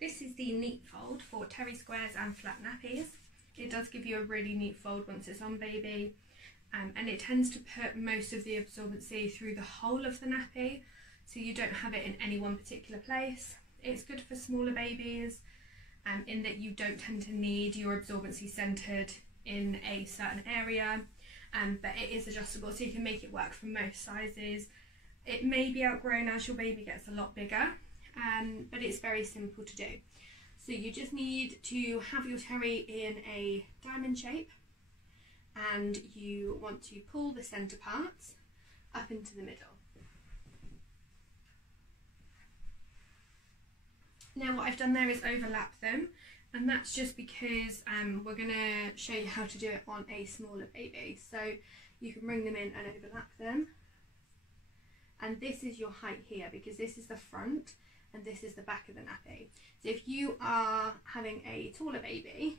This is the neat fold for terry squares and flat nappies. It does give you a really neat fold once it's on baby, and it tends to put most of the absorbency through the whole of the nappy, so you don't have it in any one particular place. It's good for smaller babies in that you don't tend to need your absorbency centred in a certain area, but it is adjustable, so you can make it work for most sizes. It may be outgrown as your baby gets a lot bigger, but it's very simple to do. So you just need to have your terry in a diamond shape, and you want to pull the centre parts up into the middle. Now what I've done there is overlap them, and that's just because we're going to show you how to do it on a smaller baby. So you can bring them in and overlap them, and this is your height here because this is the front and this is the back of the nappy. So if you are having a taller baby,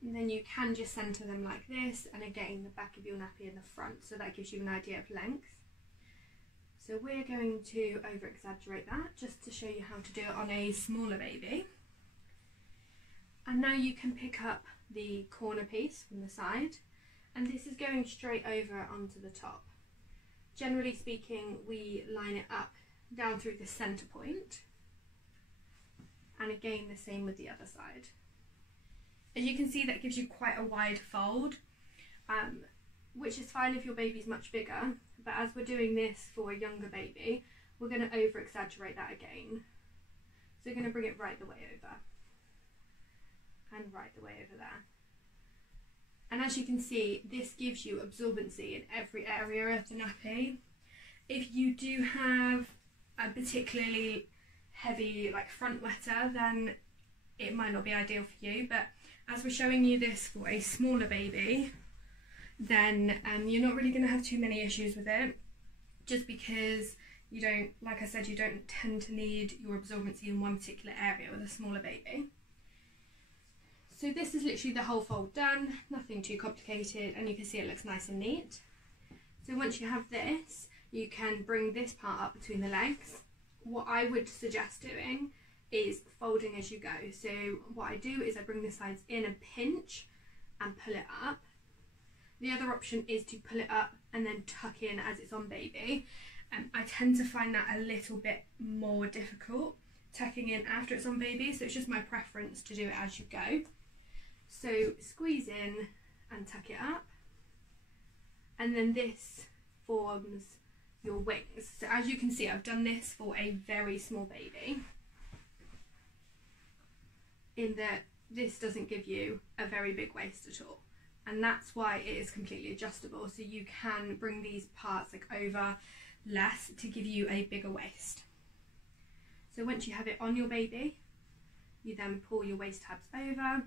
then you can just centre them like this, and again the back of your nappy in the front, so that gives you an idea of length. So we're going to over exaggerate that just to show you how to do it on a smaller baby. And now you can pick up the corner piece from the side, and this is going straight over onto the top. Generally speaking, we line it up down through the centre point, and again the same with the other side. As you can see, that gives you quite a wide fold, which is fine if your baby's much bigger, but as we're doing this for a younger baby, we're going to over exaggerate that again. So we're going to bring it right the way over, and right the way over there. And as you can see, this gives you absorbency in every area of the nappy. If you do have a particularly heavy front wetter, then it might not be ideal for you, but as we're showing you this for a smaller baby, then you're not really going to have too many issues with it, just because you don't, like I said, you don't tend to need your absorbency in one particular area with a smaller baby. So this is literally the whole fold done, nothing too complicated, and you can see it looks nice and neat. So once you have this, you can bring this part up between the legs. What I would suggest doing is folding as you go. So what I do is I bring the sides in and pinch and pull it up. The other option is to pull it up and then tuck in as it's on baby. I tend to find that a little bit more difficult, tucking in after it's on baby, so it's just my preference to do it as you go. So squeeze in and tuck it up, and then this forms your wings. So as you can see, I've done this for a very small baby, in that this doesn't give you a very big waist at all, and that's why it is completely adjustable, so you can bring these parts over less to give you a bigger waist. So once you have it on your baby, you then pull your waist tabs over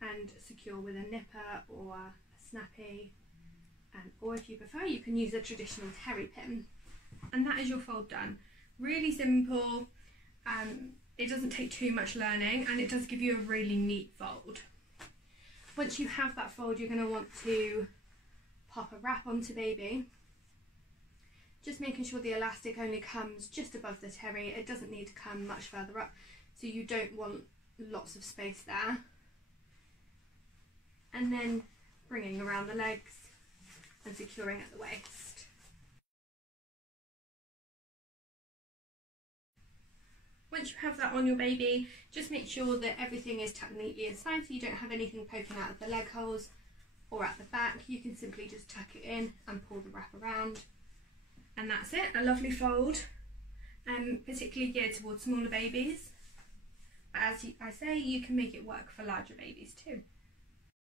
and secure with a nipper or a snappy, or if you prefer, you can use a traditional terry pin. And that is your fold done. Really simple, it doesn't take too much learning, and it does give you a really neat fold. Once you have that fold, you're going to want to pop a wrap onto baby, just making sure the elastic only comes just above the terry. It doesn't need to come much further up, so you don't want lots of space there. And then bringing around the legs and securing at the waist. Once you have that on your baby, just make sure that everything is tucked neatly inside, so you don't have anything poking out of the leg holes or at the back. You can simply just tuck it in and pull the wrap around, and that's it. A lovely fold, particularly geared towards smaller babies, but as I say, you can make it work for larger babies too.